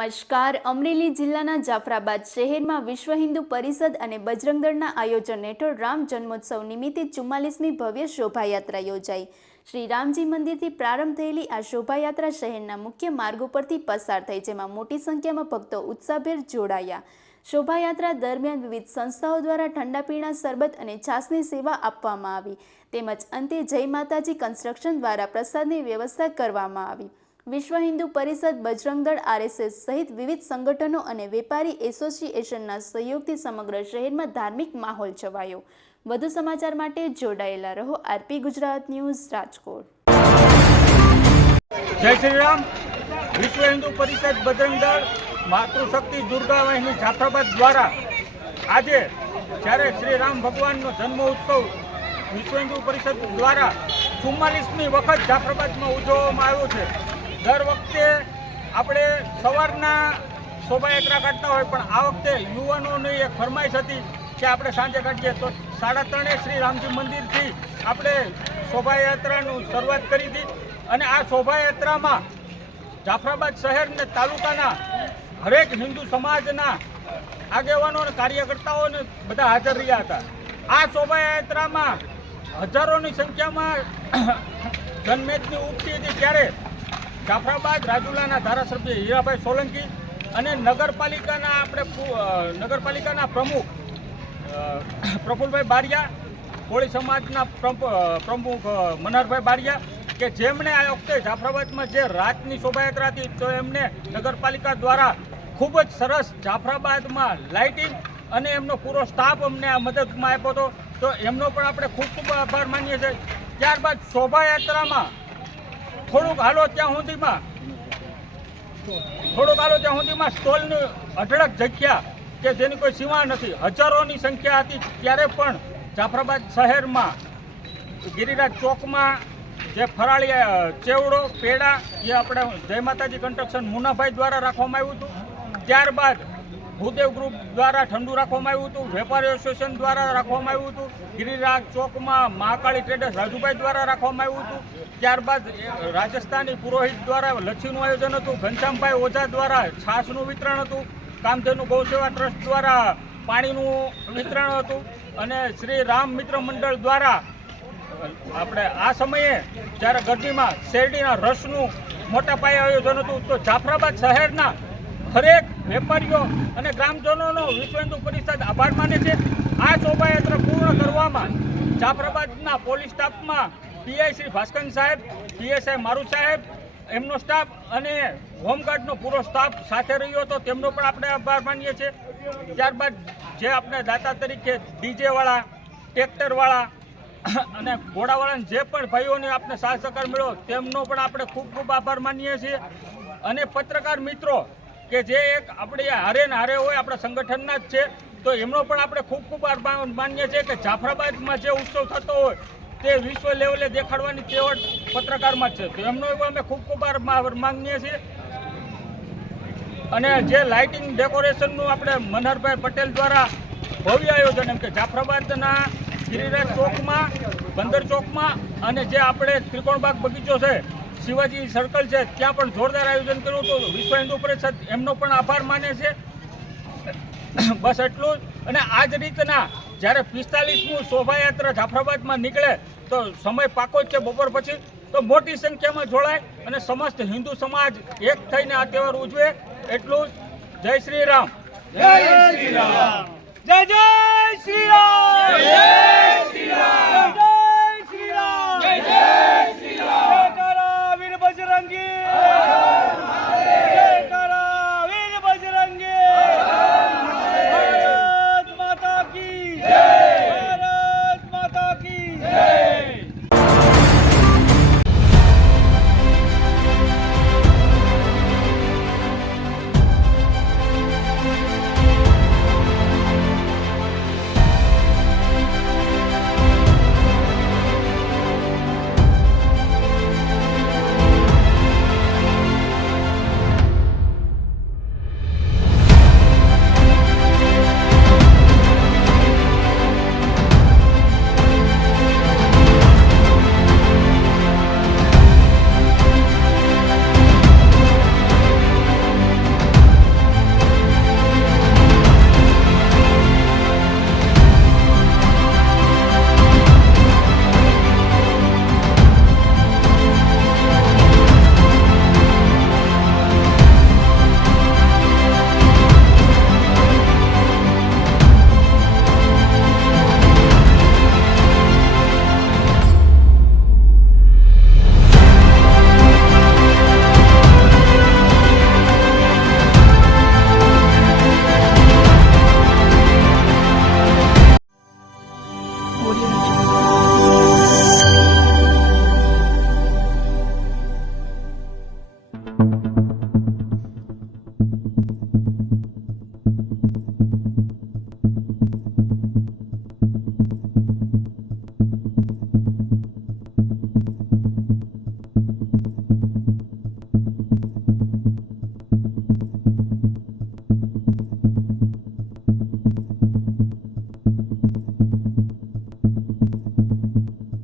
નમસ્કાર. અમરેલી જિલ્લાના જાફરાબાદ શહેરમાં વિશ્વ હિન્દુ પરિષદ અને બજરંગ દળના આયોજન હેઠળ રામ જન્મોત્સવ નિમિત્તે 44મી ભવ્ય શોભાયાત્રા યોજાઈ. શ્રી રામજી મંદિરથી પ્રારંભ થયેલી આ શોભાયાત્રા શહેરના મુખ્ય માર્ગો પરથી પસાર થઈ, જેમાં મોટી સંખ્યામાં ભક્તો ઉત્સાહભેર જોડાયા. શોભાયાત્રા દરમિયાન વિવિધ સંસ્થાઓ દ્વારા ઠંડા પીણા, શરબત અને છાશની સેવા આપવામાં આવી, તેમજ અંતે જય માતાજી કન્સ્ટ્રક્શન દ્વારા પ્રસાદની વ્યવસ્થા કરવામાં આવી. વિશ્વ હિન્દુ પરિષદ, બજરંગ દળ, RSS સહિત વિવિધ સંગઠનો અને વેપારી એસોસિએશનના સહયોગથી સમગ્ર શહેરમાં ધાર્મિક માહોલ છવાયો. વધુ સમાચાર માટે જોડાયેલા રહો. RP Gujarat news, Rajkot. જય શ્રી રામ. વિશ્વ હિન્દુ પરિષદ, બજરંગ દળ, માતૃશક્તિ દુર્ગા વાહિની જાફરાબાદ દ્વારા આજે જ્યારે શ્રી રામ ભગવાનનો જન્મ ઉત્સવ વિશ્વ હિન્દુ પરિષદ દ્વારા 44મી વખત જાફરાબાદમાં ઉજવવામાં આવ્યો છે. દર વખતે આપણે સવારના શોભાયાત્રા કાઢતા હોય, પણ આ વખતે યુવાનોની એક ફરમાઈશ હતી કે આપણે સાંજે કાઢીએ. તો 3:30 શ્રી રામજી મંદિરથી આપણે શોભાયાત્રાનું શરૂઆત કરી હતી અને આ શોભાયાત્રામાં જાફરાબાદ શહેર અને તાલુકાના હરેક હિન્દુ સમાજના આગેવાનો અને કાર્યકર્તાઓને બધા હાજર રહ્યા હતા. આ શોભાયાત્રામાં હજારોની સંખ્યામાં જનમેદની ઉમટી હતી. ત્યારે જાફરાબાદ રાજુલાના ધારાસભ્ય હીરાભાઈ સોલંકી અને નગરપાલિકાના પ્રમુખ પ્રફુલભાઈ બારિયા, કોળી સમાજના પ્રમુખ મનહરભાઈ બારિયા, કે જેમણે આ વખતે જાફરાબાદમાં જે રાતની શોભાયાત્રા હતી તો એમને નગરપાલિકા દ્વારા ખૂબ જ સરસ જાફરાબાદમાં લાઇટિંગ અને એમનો પૂરો સ્ટાફ અમને આ મદદમાં આપ્યો હતો. તો એમનો પણ આપણે ખૂબ ખૂબ આભાર માનીએ છીએ. ત્યારબાદ શોભાયાત્રામાં થોડુંક હાલો ત્યાં સુધીમાં સ્ટોલની અઢળક જગ્યા કે જેની કોઈ સીમા નથી, હજારોની સંખ્યા હતી. ત્યારે પણ જાફરાબાદ શહેરમાં ગિરિરાજ ચોકમાં જે ફરાળી ચેવડો, પેડા એ આપણે જય માતાજી કન્સ્ટ્રક્શન મુનાભાઈ દ્વારા રાખવામાં આવ્યું હતું. ત્યારબાદ ભૂદેવ ગ્રુપ દ્વારા ઠંડુ રાખવામાં આવ્યું હતું, વેપારી એસોસિએશન દ્વારા રાખવામાં આવ્યું હતું, ગિરિરાજ ચોકમાં મહાકાળી ટ્રેડર્સ રાજુભાઈ દ્વારા રાખવામાં આવ્યું હતું. ત્યારબાદ રાજસ્થાની પુરોહિત દ્વારા લચ્છીનું આયોજન હતું, ઘનશ્યામભાઈ ઓઝા દ્વારા છાશનું વિતરણ હતું, કામધેનુ ગૌસેવા ટ્રસ્ટ દ્વારા પાણીનું વિતરણ હતું અને શ્રી રામ મિત્ર મંડળ દ્વારા આપણે આ સમયે જ્યારે ગરમીમાં શેરડીના રસનું મોટા પાયે આયોજન હતું. તો જાફરાબાદ શહેરના હરેક વેપારીઓ અને ગ્રામજનોનો વિશ્વ હિન્દુ પરિષદ આભાર માને છે. આ શોભાયાત્રા પૂર્ણ કરવામાં જાફરાબાદના પોલીસ સ્ટાફમાં PI શ્રી ભાસ્કર સાહેબ, PSI મારુ સાહેબ, એમનો સ્ટાફ અને હોમગાર્ડનો પૂરો સ્ટાફ સાથે રહ્યો હતો, તેમનો પણ આપણે આભાર માનીએ છીએ. ત્યારબાદ જે આપણે દાતા તરીકે ડીજેવાળા, ટ્રેક્ટરવાળા અને ઘોડાવાળાને જે પણ ભાઈઓને આપણે સાથ સહકાર મળ્યો તેમનો પણ આપણે ખૂબ ખૂબ આભાર માનીએ છીએ. અને પત્રકાર મિત્રો કે જે એક આપણે હારે ને હારે હોય આપણા સંગઠનના જ છે, તો એમનો પણ આપણે ખૂબ ખૂબ આભાર માનીએ છીએ કે જાફરાબાદમાં જે ઉત્સવ થતો હોય તે વિશ્વ લેવલે દેખાડવાની તેવડ પત્રકારમાં જ છે, તો એમનો પણ અમે ખૂબ ખૂબ આભાર માનીએ છીએ. અને જે લાઇટિંગ ડેકોરેશનનું આપણે મનહરભાઈ પટેલ દ્વારા ભવ્ય આયોજન, એમ કે જાફરાબાદના ગિરિરાજ ચોકમાં, બંદર ચોકમાં અને જે આપણે ત્રિકોણબાગ બગીચો છે, શિવાજી સર્કલ છે, ત્યાં પણ જોરદાર આયોજન કર્યું હતું. વિશ્વ હિન્દુ પરિષદ એમનો પણ આભાર માને છે. બસ એટલું જ. અને આ જ રીતના જ્યારે 45મી શોભાયાત્રા જાફરાબાદમાં નીકળે તો સમય પાકો જ છે બપોર પછી, તો મોટી સંખ્યામાં જોડાય અને સમસ્ત હિન્દુ સમાજ એક થઈને આ તહેવાર ઉજવે. એટલું જ. જય શ્રી રામ. જય શ્રી રામ. જય જય શ્રી રામ. જય શ્રી રામ.